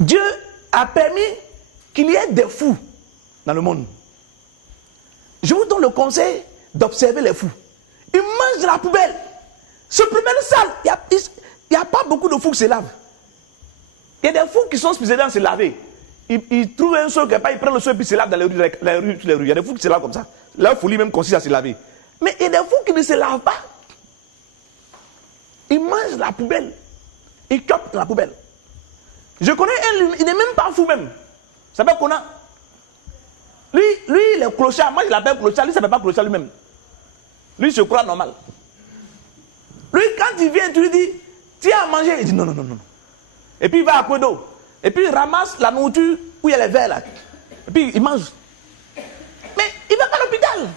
Dieu a permis qu'il y ait des fous dans le monde. Je vous donne le conseil d'observer les fous. Ils mangent de la poubelle. Se promènent sale. Il n'y a pas beaucoup de fous qui se lavent. Il y a des fous qui sont spécialisés dans se laver. Ils trouvent un seau quelque part, ils prennent le seau et puis se lavent dans les rues. Il y a des fous qui se lavent comme ça. Leur folie même consiste à se laver. Mais il y a des fous qui ne se lavent pas. Ils mangent la poubelle. Ils chopent la poubelle. Je connais un, il n'est même pas fou même. Ça s'appelle Conan. Lui, il est clochard. Moi, je l'appelle clochard. Lui, ça ne s'appelle pas clochard lui-même. Lui, je crois normal. Lui, quand il vient, tu lui dis, tu as à manger. Il dit non, non, non, non. Et puis, il va à quoi d'eau. Et puis, il ramasse la nourriture où il y a les verres là. Et puis, il mange. Mais il ne va pas à l'hôpital.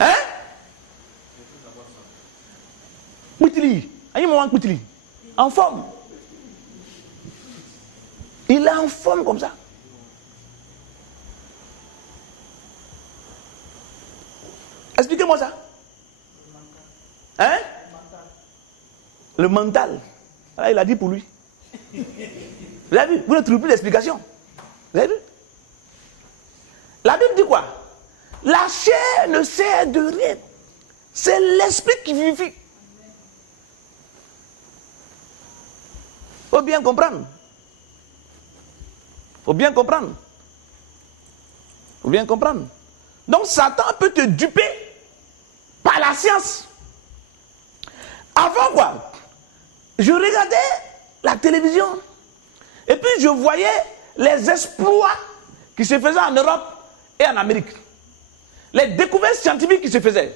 Hein? Koutili. Aïe, mon Koutili. En forme. Il est en forme comme ça. Expliquez-moi ça. Hein? Le mental. Là, il a dit pour lui. Vous avez vu? Vous ne trouvez plus d'explication. Vous avez vu? La Bible dit quoi? La chair ne sert de rien. C'est l'esprit qui vivifie. Il faut bien comprendre. Il faut bien comprendre. Il faut bien comprendre. Donc Satan peut te duper par la science. Avant quoi? Je regardais la télévision et puis je voyais les exploits qui se faisaient en Europe et en Amérique. Les découvertes scientifiques qui se faisaient.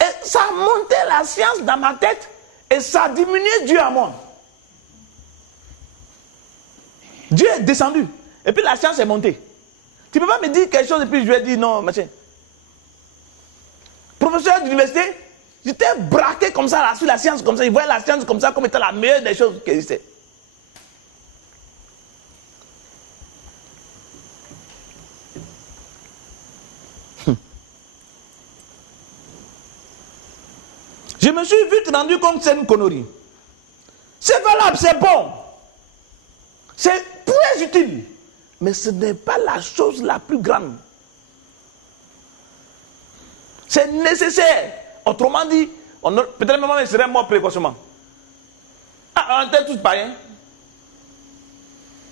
Et ça montait la science dans ma tête et ça diminuait Dieu à moi. Dieu est descendu. Et puis la science est montée. Tu ne peux pas me dire quelque chose et puis je lui ai dit non, machin. Professeur d'université, j'étais braqué comme ça là, sur la science comme ça. Il voyait la science comme ça comme étant la meilleure des choses qui existaient. Je me suis vite rendu compte que c'est une connerie. C'est valable, c'est bon. C'est très utile. Mais ce n'est pas la chose la plus grande. C'est nécessaire. Autrement dit, peut-être même on serait mort précocement. Ah, on était tous païens.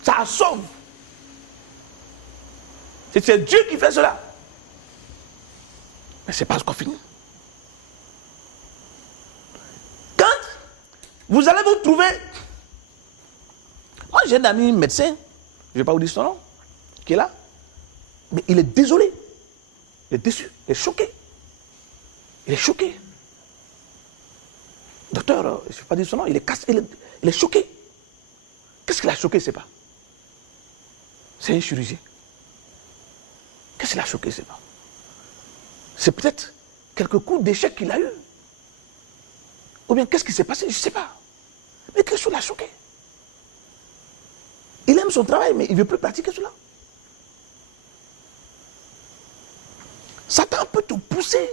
Ça sauve. C'est Dieu qui fait cela. Mais c'est pas ce qu'on finit. Quand vous allez vous trouver. Moi j'ai un ami médecin, je ne vais pas vous dire son nom, qui est là. Mais il est désolé. Il est déçu. Il est choqué. Il est choqué. Docteur, je ne vais pas dire son nom, il est cassé. Il est choqué. Qu'est-ce qui l'a choqué, je ne sais pas. C'est un chirurgien. Qu'est-ce qui l'a choqué, je ne sais pas. C'est peut-être quelques coups d'échec qu'il a eu. Ou bien qu'est-ce qui s'est passé, je ne sais pas. Mais quelque chose l'a choqué. Il aime son travail, mais il ne veut plus pratiquer cela. Satan peut te pousser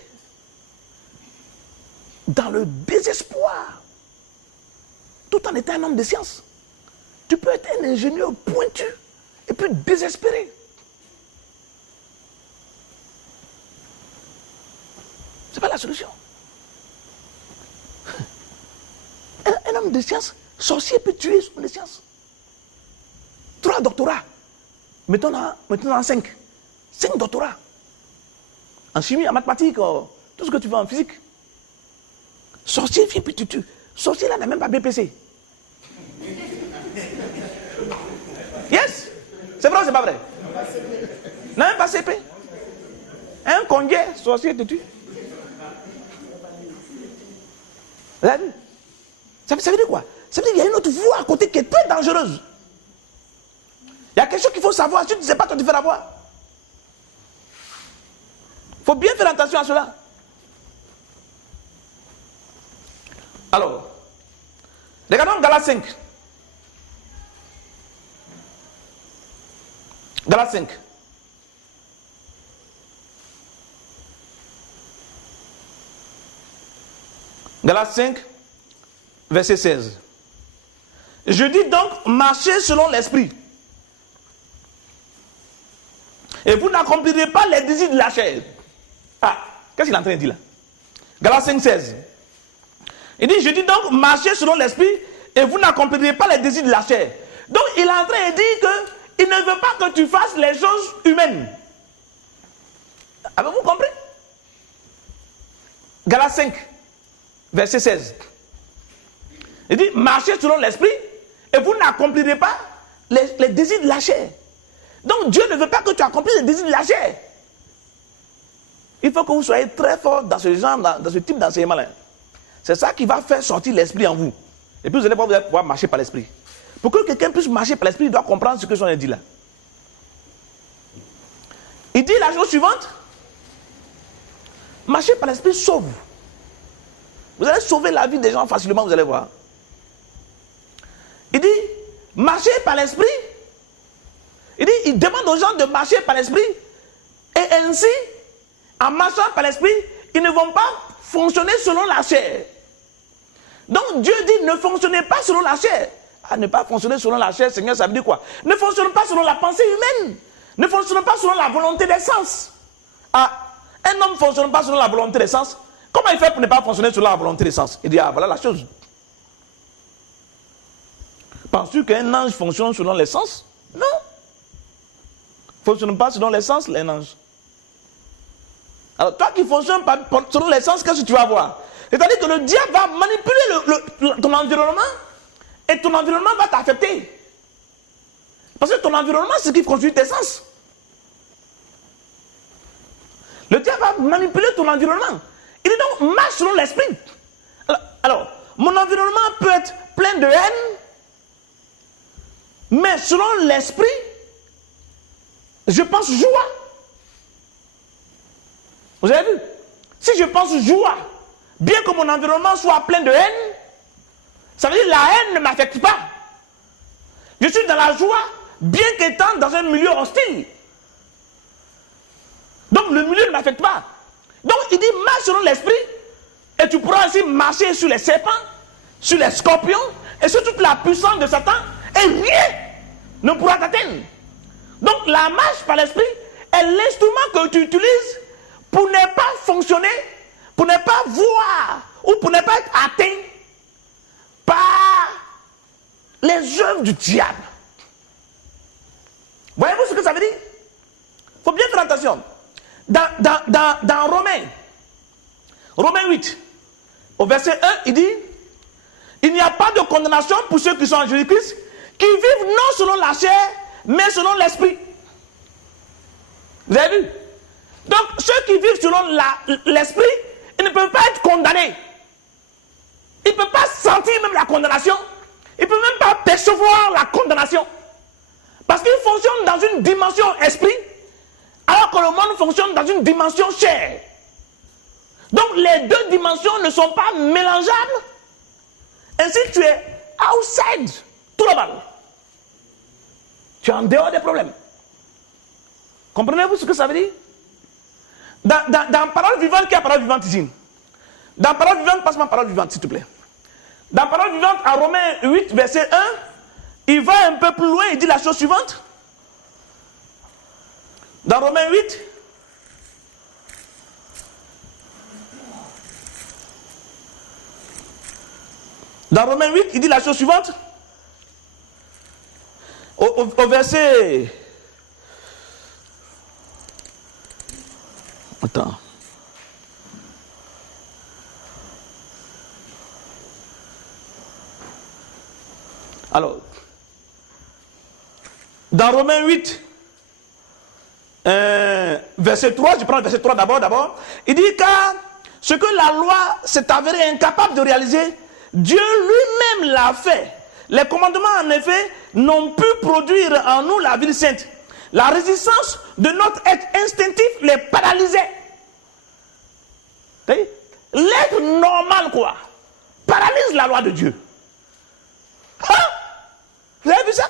dans le désespoir, tout en étant un homme de science. Tu peux être un ingénieur pointu et puis désespéré. Ce n'est pas la solution. Un homme de science, sorcier peut tuer son homme de science. 3 doctorats. Mettons en 5. 5 doctorats. En chimie, en mathématiques, tout ce que tu veux en physique. Sorcier vient puis tu tues. Sorcier là n'a même pas BPC. Yes. C'est vrai ou c'est pas vrai? N'a même pas CP. Un conguet, sorcier te tue. Vous avez vu? Ça veut dire quoi? Ça veut dire qu'il y a une autre voie à côté qui est très dangereuse. Il y a quelque chose qu'il faut savoir. Si tu ne sais pas, tu te fais avoir. Il faut bien faire attention à cela. Alors, regardons Galates 5. Galates 5. Galates 5, verset 16. Je dis donc, marchez selon l'esprit. Et vous n'accomplirez pas les désirs de la chair. Ah, qu'est-ce qu'il est en train de dire là? Galates 5, 16. Il dit, je dis donc, marchez selon l'esprit et vous n'accomplirez pas les désirs de la chair. Donc, il est en train de dire qu'il ne veut pas que tu fasses les choses humaines. Avez-vous compris? Galates 5, verset 16. Il dit, marchez selon l'esprit et vous n'accomplirez pas les désirs de la chair. Donc, Dieu ne veut pas que tu accomplisses les désirs de la chair. Il faut que vous soyez très fort dans ce genre, dans ce type d'enseignement-là. C'est ça qui va faire sortir l'esprit en vous. Et puis vous allez pouvoir marcher par l'esprit. Pour que quelqu'un puisse marcher par l'esprit, il doit comprendre ce que son dit là. Il dit la chose suivante. Marcher par l'esprit sauve. Vous allez sauver la vie des gens facilement, vous allez voir. Il dit, marcher par l'esprit. Il dit, il demande aux gens de marcher par l'esprit. Et ainsi, en marchant par l'esprit, ils ne vont pas fonctionner selon la chair. Donc Dieu dit, ne fonctionnez pas selon la chair. Ah, ne pas fonctionner selon la chair, Seigneur, ça veut dire quoi? Ne fonctionnez pas selon la pensée humaine. Ne fonctionnez pas selon la volonté des sens. Ah, un homme ne fonctionne pas selon la volonté des sens. Comment il fait pour ne pas fonctionner selon la volonté des sens? Il dit, ah, voilà la chose. Penses-tu qu'un ange fonctionne selon les sens? Non. Il ne fonctionne pas selon les sens, les anges. Alors, toi qui fonctionnes selon les sens, qu'est-ce que tu vas voir? C'est-à-dire que le diable va manipuler ton environnement et ton environnement va t'affecter. Parce que ton environnement, c'est ce qui construit tes sens. Le diable va manipuler ton environnement. Il dit donc, marche selon l'esprit. Alors, mon environnement peut être plein de haine, mais selon l'esprit, je pense joie. Vous avez vu? Si je pense joie, bien que mon environnement soit plein de haine, ça veut dire que la haine ne m'affecte pas. Je suis dans la joie, bien qu'étant dans un milieu hostile. Donc le milieu ne m'affecte pas. Donc il dit, marche selon l'esprit, et tu pourras ainsi marcher sur les serpents, sur les scorpions, et sur toute la puissance de Satan, et rien ne pourra t'atteindre. Donc la marche par l'esprit est l'instrument que tu utilises pour ne pas fonctionner, pour ne pas voir, ou pour ne pas être atteint par les œuvres du diable. Voyez-vous ce que ça veut dire? Il faut bien faire attention. Dans Romains 8, au verset 1, il dit, il n'y a pas de condamnation pour ceux qui sont en Jésus-Christ, qui vivent non selon la chair, mais selon l'esprit. Vous avez vu? Donc, ceux qui vivent selon l'esprit, ils ne peuvent pas être condamnés. Ils ne peuvent pas sentir même la condamnation. Ils ne peuvent même pas percevoir la condamnation. Parce qu'ils fonctionnent dans une dimension esprit, alors que le monde fonctionne dans une dimension chair. Donc, les deux dimensions ne sont pas mélangeables. Ainsi, tu es outside tout le monde. Tu es en dehors des problèmes. Comprenez-vous ce que ça veut dire? Dans Parole Vivante, qui est Parole Vivante ici? Dans Parole Vivante, passe-moi Parole Vivante, s'il te plaît. Dans Parole Vivante, à Romains 8, verset 1, il va un peu plus loin, il dit la chose suivante. Dans Romains 8, il dit la chose suivante. Au verset... Attends. Alors, dans Romains 8, verset 3, je prends le verset 3 d'abord, il dit, car ce que la loi s'est avérée incapable de réaliser, Dieu lui-même l'a fait. Les commandements, en effet, n'ont pu produire en nous la vie sainte. La résistance de notre être instinctif les paralysait. L'être normal, quoi, paralyse la loi de Dieu. Hein? Vous avez vu ça?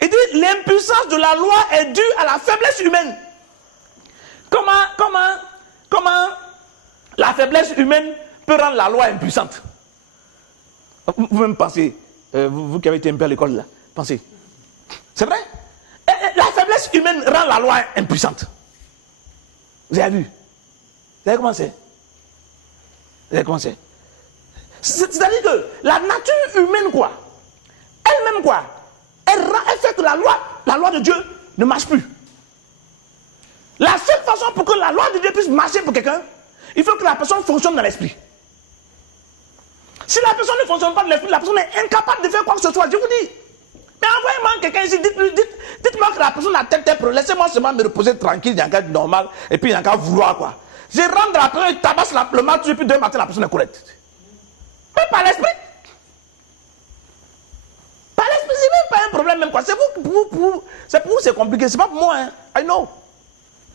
Il dit, l'impuissance de la loi est due à la faiblesse humaine. Comment la faiblesse humaine peut rendre la loi impuissante. Vous-même pensez, vous qui avez été un peu à l'école là, pensez. C'est vrai? La faiblesse humaine rend la loi impuissante. Vous avez vu? Vous avez commencé? Vous avez commencé? C'est-à-dire que la nature humaine, quoi, elle-même, quoi, elle fait que la loi de Dieu ne marche plus. La seule façon pour que la loi de Dieu puisse marcher pour quelqu'un, il faut que la personne fonctionne dans l'esprit. Si la personne ne fonctionne pas dans l'esprit, la personne est incapable de faire quoi que ce soit. Je vous dis. Mais envoyez-moi quelqu'un ici, dites-moi que la personne a tel problème. Laissez-moi seulement me reposer tranquille, il y a un cas normal, et puis il y a un cas vouloir, quoi. Je rentre dans la personne, je tabasse le matin, et puis demain matin, la personne est correcte. Mais par l'esprit. Par l'esprit, c'est même pas un problème, même quoi. C'est c'est pour vous, c'est compliqué, c'est pas pour moi, hein. I know.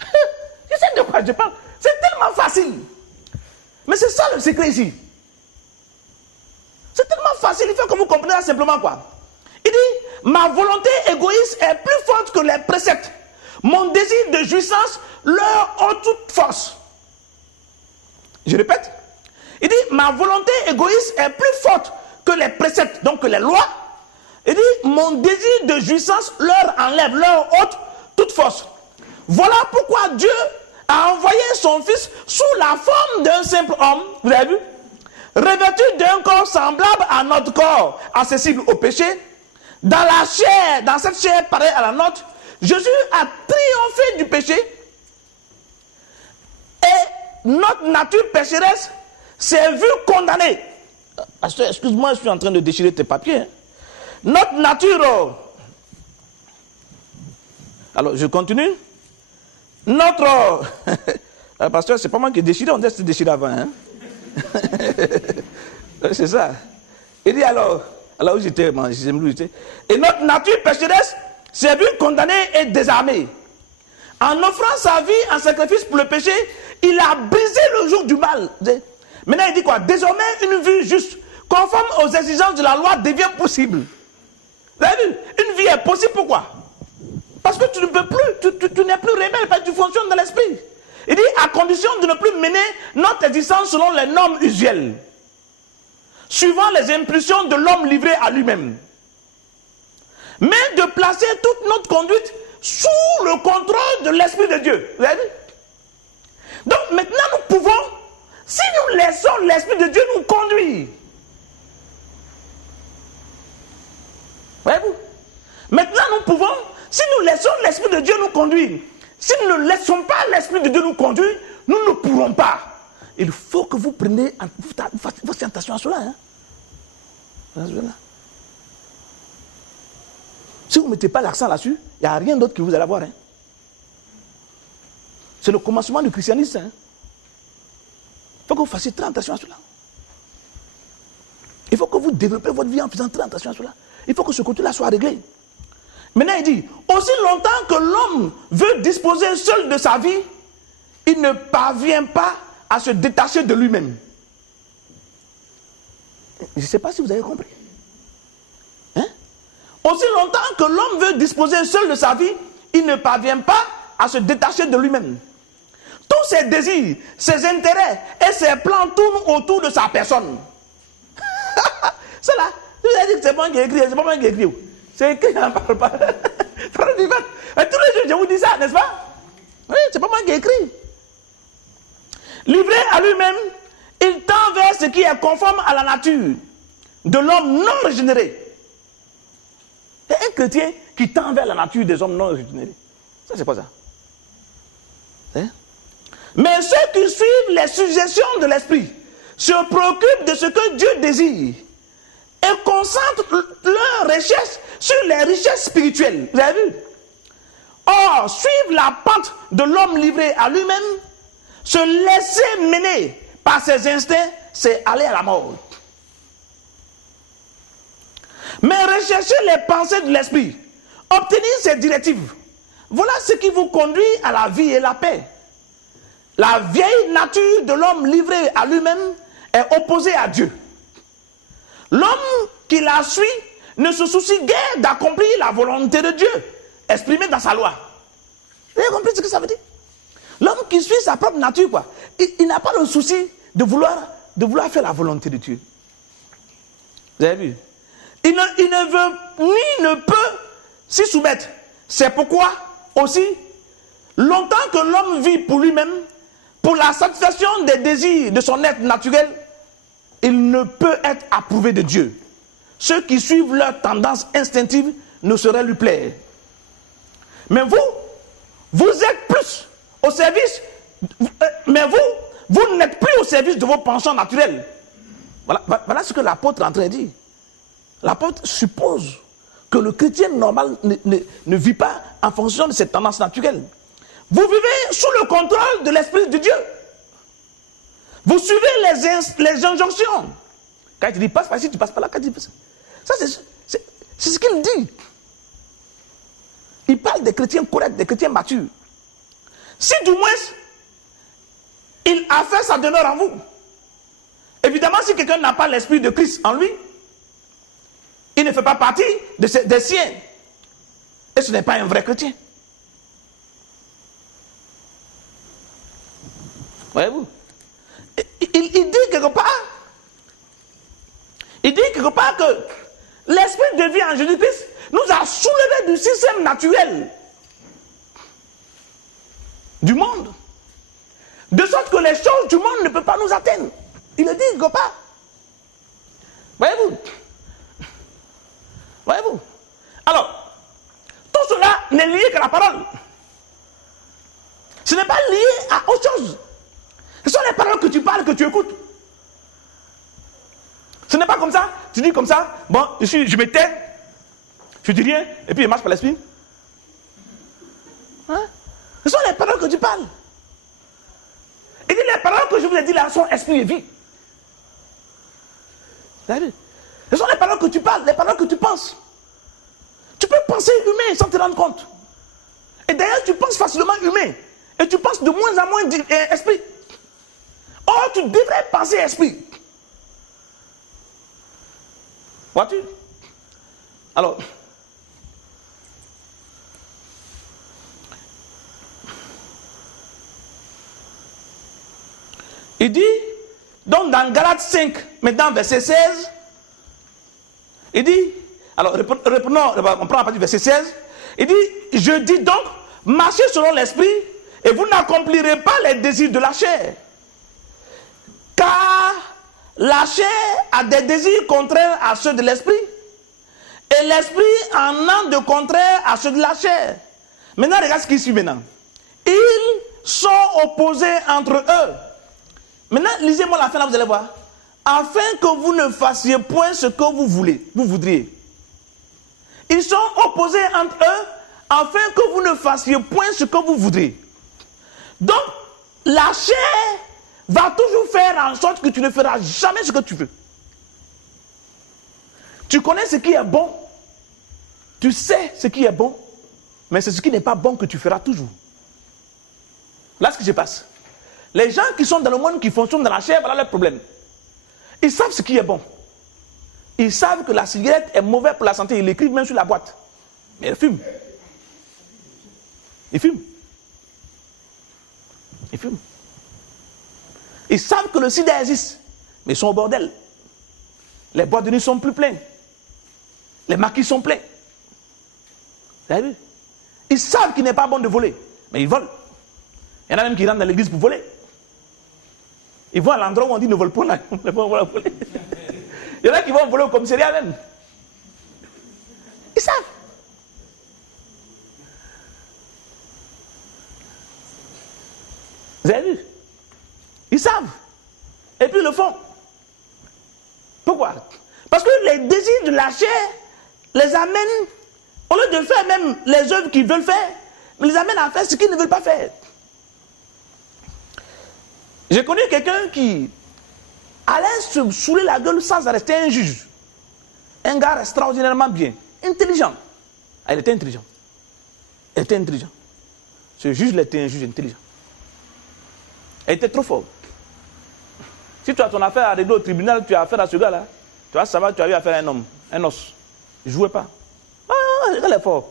Je sais de quoi je parle. C'est tellement facile. Mais c'est ça le secret ici. C'est tellement facile, il faut que vous compreniez simplement quoi. Il dit, ma volonté égoïste est plus forte que les préceptes. Mon désir de jouissance leur ont toute force. Je répète. Il dit, ma volonté égoïste est plus forte que les préceptes, donc que les lois. Il dit, mon désir de jouissance leur enlève, leur ôte toute force. Voilà pourquoi Dieu a envoyé son Fils sous la forme d'un simple homme, vous avez vu, revêtu d'un corps semblable à notre corps, accessible au péché. Dans la chair, dans cette chair pareille à la nôtre, Jésus a triomphé du péché et notre nature pécheresse s'est vue condamnée. Pasteur, excuse-moi, je suis en train de déchirer tes papiers. Hein. Notre nature... Alors, je continue. Notre... Pasteur, c'est pas moi qui ai déchiré, on laisse se déchirer avant. Hein? C'est ça. Il dit alors où j'étais, et notre nature pécheresse s'est vue condamnée et désarmée. En offrant sa vie en sacrifice pour le péché, il a brisé le joug du mal. Maintenant, il dit quoi? Désormais, une vie juste, conforme aux exigences de la loi, devient possible. Vous avez vu? Une vie est possible, pourquoi? Parce que tu ne peux plus, tu n'es plus rebelle, parce que tu fonctionnes dans l'esprit. Il dit, à condition de ne plus mener notre existence selon les normes usuelles, suivant les impulsions de l'homme livré à lui-même, mais de placer toute notre conduite sous le contrôle de l'Esprit de Dieu. Vous avez vu? Donc maintenant nous pouvons, si nous laissons l'Esprit de Dieu nous conduire, voyez-vous? Maintenant nous pouvons, si nous laissons l'Esprit de Dieu nous conduire, si nous ne laissons pas l'Esprit de Dieu nous conduire, nous ne pourrons pas. Il faut que vous preniez, vous fassiez attention à cela. Hein? Si vous ne mettez pas l'accent là-dessus, il n'y a rien d'autre que vous allez avoir. Hein? C'est le commencement du christianisme. Hein? Il faut que vous fassiez très attention à cela. Il faut que vous développez votre vie en faisant très attention à cela. Il faut que ce côté-là soit réglé. Maintenant, il dit, aussi longtemps que l'homme veut disposer seul de sa vie, il ne parvient pas à se détacher de lui-même. Je ne sais pas si vous avez compris. Hein? Aussi longtemps que l'homme veut disposer seul de sa vie, il ne parvient pas à se détacher de lui-même. Tous ses désirs, ses intérêts et ses plans tournent autour de sa personne. C'est là. Je vous ai dit que c'est moi qui ai écrit, c'est pas moi qui ai écrit. C'est écrit, je n'en parle pas. Tous les jours, je vous dis ça, n'est-ce pas? Oui, c'est pas moi qui ai écrit. Livré à lui-même, il tend vers ce qui est conforme à la nature de l'homme non régénéré. C'est un chrétien qui tend vers la nature des hommes non régénérés. Ça, c'est pas ça. Hein? Mais ceux qui suivent les suggestions de l'esprit se préoccupent de ce que Dieu désire et concentrent leurs recherches sur les richesses spirituelles. Vous avez vu? Or, suivre la pente de l'homme livré à lui-même, se laisser mener par ses instincts, c'est aller à la mort. Mais rechercher les pensées de l'esprit, obtenir ses directives, voilà ce qui vous conduit à la vie et la paix. La vieille nature de l'homme livré à lui-même est opposée à Dieu. L'homme qui la suit ne se soucie guère d'accomplir la volonté de Dieu, exprimée dans sa loi. Vous avez compris ce que ça veut dire? L'homme qui suit sa propre nature, quoi, il n'a pas le souci de vouloir de vouloir faire la volonté de Dieu. Vous avez vu? Il ne veut ni ne peut s'y soumettre. C'est pourquoi aussi, longtemps que l'homme vit pour lui-même, pour la satisfaction des désirs de son être naturel, il ne peut être approuvé de Dieu. Ceux qui suivent leur tendance instinctive ne sauraient lui plaire. Mais vous êtes plus au service, mais vous n'êtes plus au service de vos penchants naturels. Voilà ce que l'apôtre est en train de dire. L'apôtre suppose que le chrétien normal ne vit pas en fonction de cette tendance naturelle. Vous vivez sous le contrôle de l'Esprit de Dieu. Vous suivez les injonctions. Quand il dit passe par ici, tu passes par là. Quand il dit, ça, c'est ce qu'il dit. Il parle des chrétiens corrects, des chrétiens matures. Si du moins il a fait sa demeure en vous. Évidemment, si quelqu'un n'a pas l'Esprit de Christ en lui, il ne fait pas partie des siens. Et ce n'est pas un vrai chrétien. Voyez-vous? Il dit quelque part que l'Esprit de vie en Jésus-Christ nous a soulevés du système naturel du monde. De sorte que les choses du monde ne peuvent pas nous atteindre. Il le dit quelque part. Voyez-vous? Voyez-vous? Alors, tout cela n'est lié qu'à la parole. Ce n'est pas lié à autre chose. Ce sont les paroles que tu parles, que tu écoutes. Ce n'est pas comme ça. Tu dis comme ça, bon, je me tais, je dis rien, et puis je marche par l'esprit. Hein? Ce sont les paroles que tu parles. Il dit, les paroles que je vous ai dit là sont esprit et vie. Vous avez vu? Ce sont les paroles que tu parles, les paroles que tu penses. Tu peux penser humain sans te rendre compte. Et d'ailleurs, tu penses facilement humain. Et tu penses de moins en moins esprit. Or, tu devrais penser esprit. Vois-tu? Alors, il dit, donc dans Galates 5, maintenant verset 16, il dit, alors reprenons, on prend à partir du verset 16, il dit, je dis donc, marchez selon l'esprit, et vous n'accomplirez pas les désirs de la chair. Car la chair a des désirs contraires à ceux de l'esprit, et l'esprit en a de contraires à ceux de la chair. Maintenant, regarde ce qui suit maintenant. Ils sont opposés entre eux. Maintenant, lisez-moi la fin là, vous allez voir. Afin que vous ne fassiez point ce que vous voudriez. Ils sont opposés entre eux, afin que vous ne fassiez point ce que vous voudriez. Donc, la chair va toujours faire en sorte que tu ne feras jamais ce que tu veux. Tu connais ce qui est bon. Tu sais ce qui est bon. Mais c'est ce qui n'est pas bon que tu feras toujours. Là, ce qui se passe. Les gens qui sont dans le monde, qui fonctionnent dans la chair, voilà leur problème. Ils savent ce qui est bon. Ils savent que la cigarette est mauvaise pour la santé. Ils l'écrivent même sur la boîte. Mais ils fument. Ils fument. Ils fument. Ils savent que le sida existe. Mais ils sont au bordel. Les boîtes de nuit sont plus pleines. Les maquis sont pleins. Vous avez vu? Ils savent qu'il n'est pas bon de voler. Mais ils volent. Il y en a même qui rentrent dans l'église pour voler. Ils vont à l'endroit où on dit ne vole pas. Là. Il y en a qui vont voler au commissariat même. Ils savent. Vous avez vu? Ils savent. Et puis ils le font. Pourquoi? Parce que les désirs de la chair les amènent, au lieu de faire même les œuvres qu'ils veulent faire, les amènent à faire ce qu'ils ne veulent pas faire. J'ai connu quelqu'un qui allait se saouler la gueule sans arrêter un juge. Un gars extraordinairement bien, intelligent. Ah, il était intelligent. Il était intelligent. Ce juge, il était un juge intelligent. Il était trop fort. Si tu as ton affaire à régler au tribunal, tu as affaire à ce gars-là, tu vas savoir que tu as eu affaire à un homme, un os. Il ne jouait pas. Ah, le gars est fort.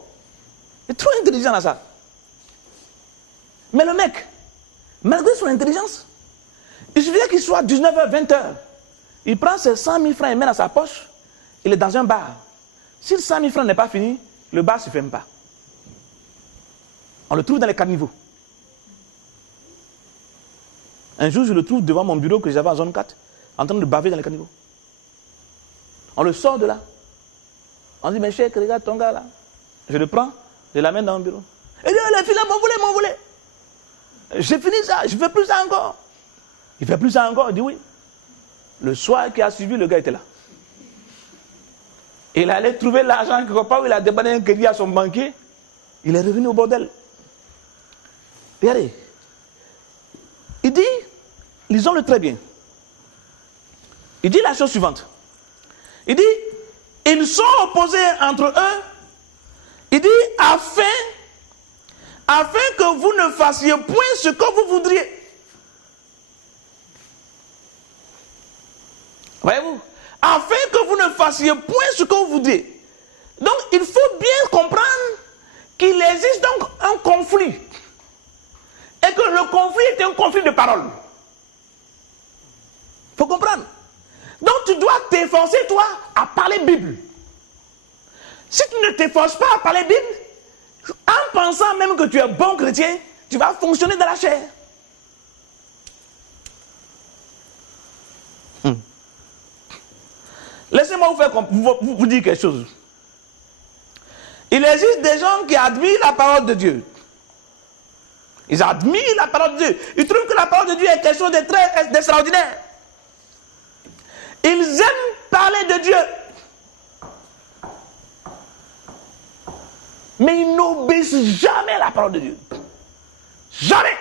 Il est trop intelligent à ça. Mais le mec, malgré son intelligence, Il suffisait qu'il soit 19h, 20h. Il prend ses 100 000 francs et met dans sa poche. Il est dans un bar. Si le 100 000 francs n'est pas fini, le bar ne se ferme pas. On le trouve dans les caniveaux. Un jour, je le trouve devant mon bureau que j'avais en zone 4, en train de baver dans les caniveaux. On le sort de là. On dit, mais chèque, regarde ton gars là. Je le prends, je l'amène dans mon bureau. Il dit, les filles là m'ont volé. J'ai fini ça, je ne fais plus ça encore. Il ne fait plus ça encore, il dit oui. Le soir qui a suivi, le gars était là. Il allait trouver l'argent quelque part où il a dépanné un crédit à son banquier. Il est revenu au bordel. Regardez. Il dit, lisons-le très bien. Il dit la chose suivante. Il dit, ils sont opposés entre eux. Il dit, afin que vous ne fassiez point ce que vous voudriez. Voyez-vous? Afin que vous ne fassiez point ce que vous voudriez. Donc, il faut bien comprendre qu'il existe donc un conflit. Et que le conflit est un conflit de parole. Il faut comprendre. Donc, tu dois t'efforcer, toi, à parler Bible. Si tu ne t'efforces pas à parler Bible, en pensant même que tu es bon chrétien, tu vas fonctionner dans la chair. Laissez-moi vous dire quelque chose. Il existe des gens qui admirent la parole de Dieu. Ils admirent la parole de Dieu. Ils trouvent que la parole de Dieu est quelque chose de très extraordinaire. Ils aiment parler de Dieu. Mais ils n'obéissent jamais à la parole de Dieu. Jamais.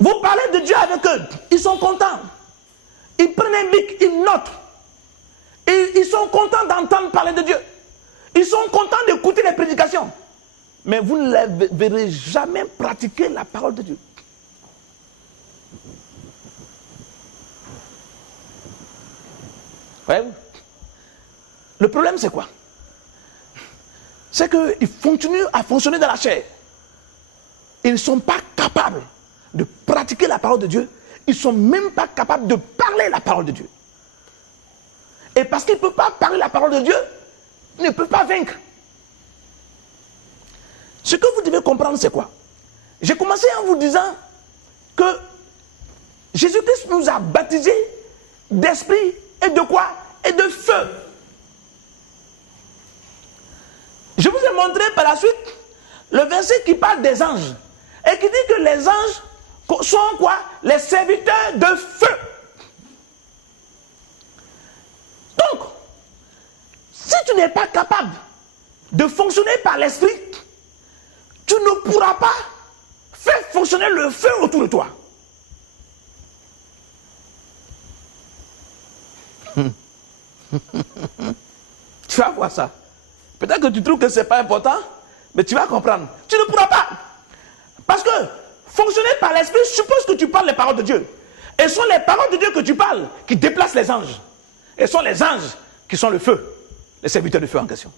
Vous parlez de Dieu avec eux. Ils sont contents. Ils prennent un bic, ils notent. Et ils sont contents d'entendre parler de Dieu. Ils sont contents d'écouter les prédications. Mais vous ne les verrez jamais pratiquer la parole de Dieu. Voyez-vous? Le problème, c'est quoi? C'est qu'ils continuent à fonctionner dans la chair. Ils ne sont pas capables de pratiquer la parole de Dieu. Ils ne sont même pas capables de parler la parole de Dieu. Et parce qu'ils ne peuvent pas parler la parole de Dieu, ils ne peuvent pas vaincre. Ce que vous devez comprendre, c'est quoi? J'ai commencé en vous disant que Jésus-Christ nous a baptisés d'esprit et de quoi? Et de feu. Je vous ai montré par la suite le verset qui parle des anges et qui dit que les anges sont quoi? Les serviteurs de feu. Donc, si tu n'es pas capable de fonctionner par l'esprit, tu ne pourras pas faire fonctionner le feu autour de toi. Tu vas voir ça. Peut-être que tu trouves que ce n'est pas important, mais tu vas comprendre. Tu ne pourras pas. Parce que fonctionner par l'esprit suppose que tu parles les paroles de Dieu. Et ce sont les paroles de Dieu que tu parles qui déplacent les anges. Et ce sont les anges qui sont le feu, les serviteurs de feu en question.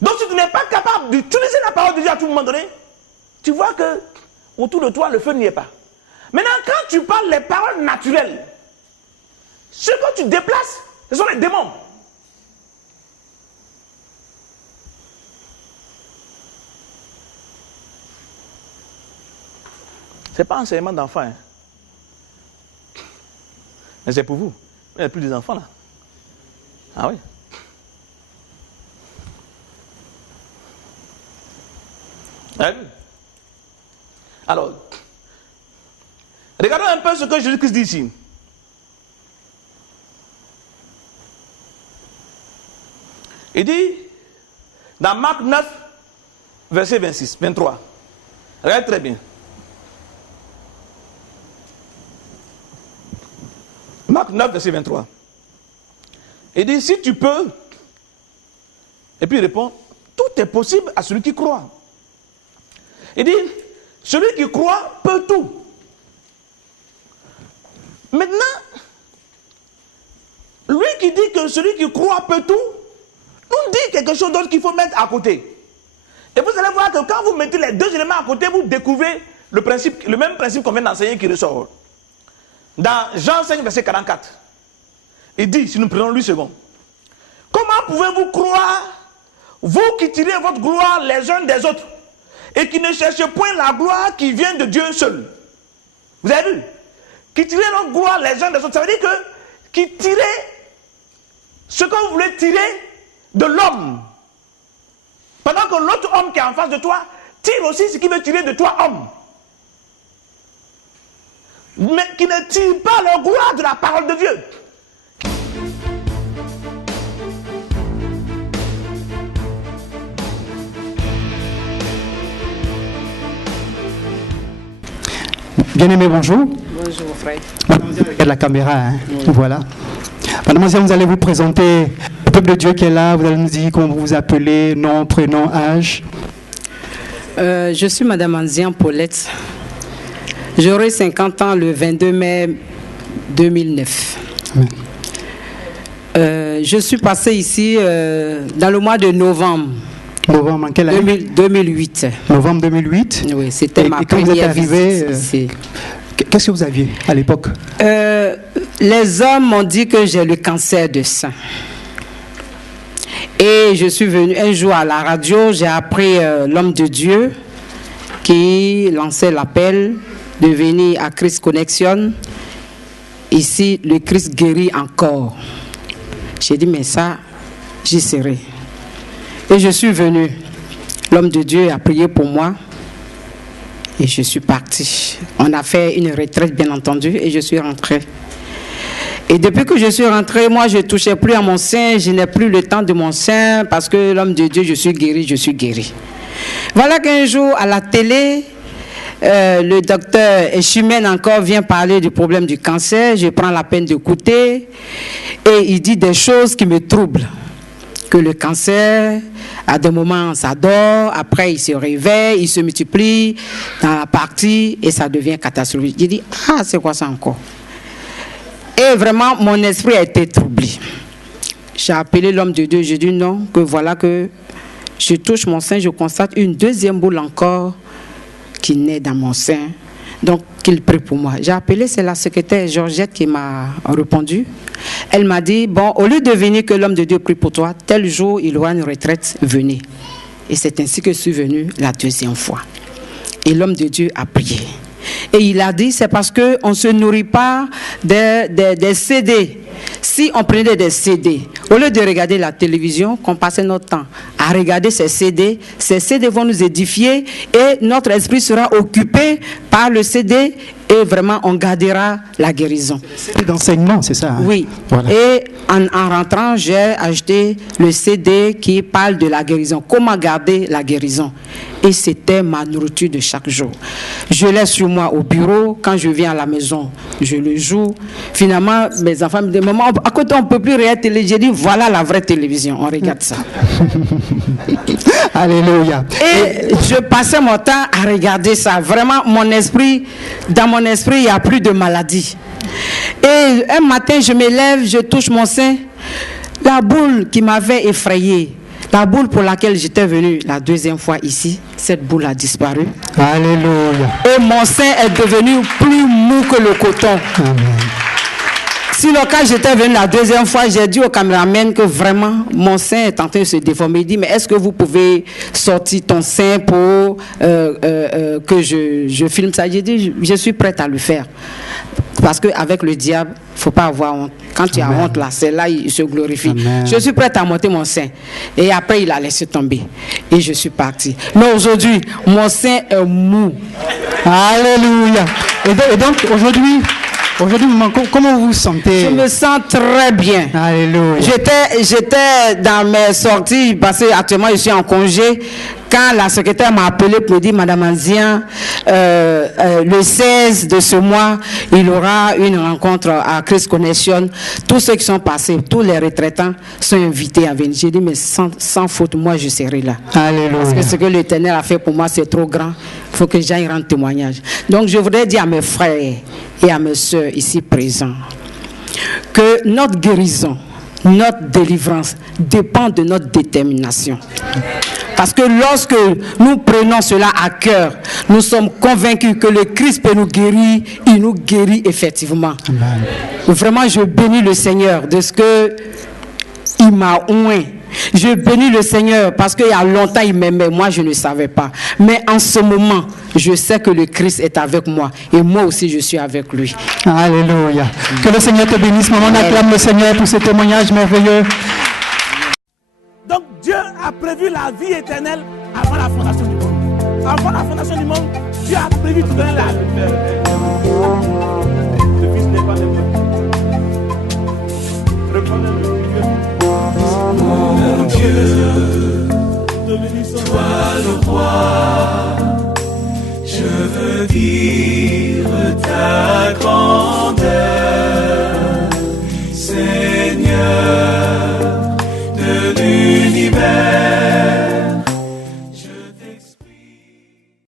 Donc si tu n'es pas capable d'utiliser la parole de Dieu à tout moment donné, tu vois que autour de toi le feu n'y est pas. Maintenant quand tu parles les paroles naturelles, ce que tu déplaces, ce sont les démons. Ce n'est pas un enseignement d'enfant. Hein. Mais c'est pour vous. Il n'y a plus des enfants là. Ah oui. Alors, regardons un peu ce que Jésus-Christ dit ici. Il dit, dans Marc 9, verset 26, 23. Regarde très bien. Marc 9, verset 23. Il dit, si tu peux, et puis il répond, tout est possible à celui qui croit. Il dit, celui qui croit peut tout. Maintenant, lui qui dit que celui qui croit peut tout, nous dit quelque chose d'autre qu'il faut mettre à côté. Et vous allez voir que quand vous mettez les deux éléments à côté, vous découvrez le même principe qu'on vient d'enseigner qui ressort. Dans Jean 5, verset 44, il dit, si nous prenons lui second, comment pouvez-vous croire, vous qui tirez votre gloire les uns des autres, et qui ne cherchez point la gloire qui vient de Dieu seul? Vous avez vu? Qui tirez notre gloire les uns des autres, ça veut dire que qui tirez ce que vous voulez tirer de l'homme. Pendant que l'autre homme qui est en face de toi tire aussi ce qu'il veut tirer de toi, homme. Mais qui ne tire pas leur gloire de la parole de Dieu. Bien-aimé, bonjour. Bonjour, frère. Mademoiselle, regarde la caméra. Hein. Oui. Voilà. Mademoiselle, vous allez vous présenter le peuple de Dieu qui est là. Vous allez nous dire comment vous vous appelez, nom, prénom, âge. Je suis Madame Anzian Paulette. J'aurai 50 ans le 22 mai 2009. Je suis passée ici dans le mois de novembre. Novembre, en quelle année? 2008. Novembre 2008. Oui, c'était ma quand vous êtes première arrivé, visite. Qu'est-ce que vous aviez à l'époque? Les hommes m'ont dit que j'ai le cancer de sein. Et je suis venue un jour à la radio, j'ai appris l'homme de Dieu qui lançait l'appel de venir à Christ Connection. Ici, le Christ guérit encore. J'ai dit, mais ça, j'y serai. Et je suis venue. L'homme de Dieu a prié pour moi. Et je suis partie. On a fait une retraite, bien entendu, et je suis rentrée. Et depuis que je suis rentrée, moi, je ne touchais plus à mon sein. Je n'ai plus le temps de mon sein parce que l'homme de Dieu, je suis guérie, je suis guérie. Voilà qu'un jour, à la télé, le docteur Echimène encore vient parler du problème du cancer. Je prends la peine d'écouter. Et il dit des choses qui me troublent. Que le cancer, à des moments, ça dort, après il se réveille, il se multiplie dans la partie et ça devient catastrophique. J'ai dit, ah, c'est quoi ça encore? Et vraiment, mon esprit a été troublé. J'ai appelé l'homme de Dieu, j'ai dit non, que voilà que je touche mon sein, je constate une deuxième boule encore qui naît dans mon sein. Donc, qu'il prie pour moi. J'ai appelé, c'est la secrétaire Georgette qui m'a répondu. Elle m'a dit, bon, au lieu de venir que l'homme de Dieu prie pour toi, tel jour, il aura une retraite, venez. Et c'est ainsi que je suis venue la deuxième fois. Et l'homme de Dieu a prié. Et il a dit, c'est parce qu'on ne se nourrit pas des CD. Si on prenait des CD, au lieu de regarder la télévision, qu'on passait notre temps à regarder ces CD vont nous édifier et notre esprit sera occupé par le CD et vraiment on gardera la guérison. C'est d'enseignement, c'est ça? Hein? Oui. Voilà. Et en rentrant, j'ai acheté le CD qui parle de la guérison. Comment garder la guérison? Et c'était ma nourriture de chaque jour. Je l'ai sur moi au bureau. Quand je viens à la maison, je le joue. Finalement, mes enfants me disent, maman, à côté on ne peut plus regarder télé. J'ai dit, voilà la vraie télévision. On regarde ça. Alléluia. Et je passais mon temps à regarder ça. Vraiment, dans mon esprit, il n'y a plus de maladie. Et un matin, je me lève, je touche mon sein. La boule qui m'avait effrayée, la boule pour laquelle j'étais venue la deuxième fois ici, cette boule a disparu. Alléluia. Et mon sein est devenu plus mou que le coton. Amen. Sinon, quand j'étais venue la deuxième fois, j'ai dit au caméraman que vraiment, mon sein est en train de se déformer. Il dit, mais est-ce que vous pouvez sortir ton sein pour que je filme ça? J'ai dit, je suis prête à le faire. Parce qu'avec le diable, il ne faut pas avoir honte. Quand tu as honte, là, c'est là il se glorifie. Amen. Je suis prête à monter mon sein. Et après, il a laissé tomber. Et je suis partie. Mais aujourd'hui, mon sein est mou. Alléluia. Et donc, aujourd'hui, comment vous vous sentez? Je me sens très bien. Alléluia. J'étais dans mes sorties, parce que actuellement je suis en congé. Quand la secrétaire m'a appelé pour me dire, Madame Anzian, le 16 de ce mois, il y aura une rencontre à Christ Connection. Tous ceux qui sont passés, tous les retraitants sont invités à venir. J'ai dit, mais sans faute, moi je serai là. Alléluia. Parce que ce que l'Éternel a fait pour moi, c'est trop grand. Il faut que j'aille rendre témoignage. Donc je voudrais dire à mes frères et à mes soeurs ici présents que notre guérison, notre délivrance dépend de notre détermination. Parce que lorsque nous prenons cela à cœur, Nous sommes convaincus que le Christ peut nous guérir. Il nous guérit effectivement. Amen. Vraiment, je bénis le Seigneur de ce que il m'a oint. Je bénis le Seigneur parce qu'il y a longtemps il m'aimait, moi je ne savais pas. Mais en ce moment, je sais que le Christ est avec moi et moi aussi je suis avec lui. Alléluia. Que le Seigneur te bénisse. Maman, on acclame le Seigneur pour ce témoignage merveilleux. Donc Dieu a prévu la vie éternelle avant la fondation du monde. Avant la fondation du monde, Dieu a prévu de donner la vie. Le Fils n'est pas le Dieu. Reprenez-le. Mon Dieu, toi le roi, je veux vivre ta grandeur, Seigneur de l'univers.